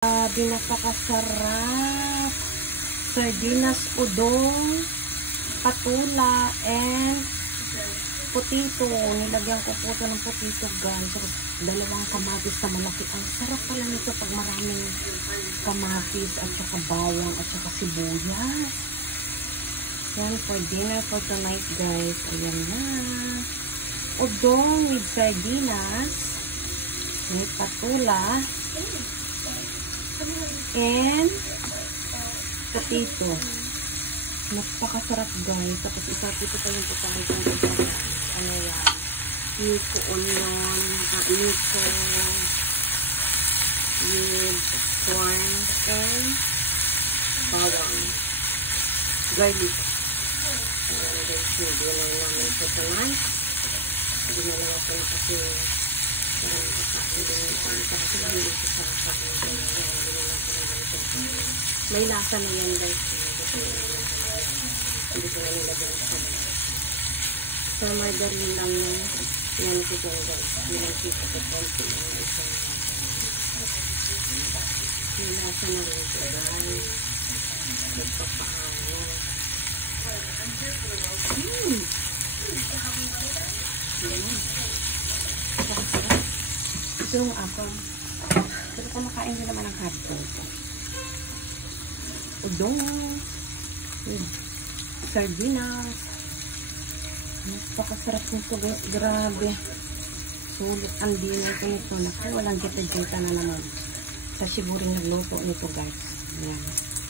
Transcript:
Napakasarap. Sardinas, udong, patula, and potito. Nilagyan ko po ito ng potito, guys. Dalawang kamatis na malaki. Ang sarap pala nito pag maraming kamatis at saka bawang at saka sibuyas. Yan for dinner for tonight, guys. Ayan na. Udong with sardinas, may patula, and potato. Napakasarap, guys. Tapos isapito pa yung putahe ko. Ano yan? Nico onion, nico with corn and bawang. Garlic. Ayan, guys. Hindi lang namin ito tonight. Hindi na lang ako kasi may lasa na yan, guys. Hindi ko na nilagyan sa margarine lang yan ito dyan, guys. Nilagyan ko ito konti lang ito. May lasa na rin ito, guys. Nagpapaano. Ito yung apam. Pero kumakain din naman ng hotdog. Udong. Sardinas. Napakasarap nito, guys. Grabe. Sulit ang dinner ko nito. Naku, walang gata-gata na naman. Sa Shiburing nagluto nito, guys. Ayan.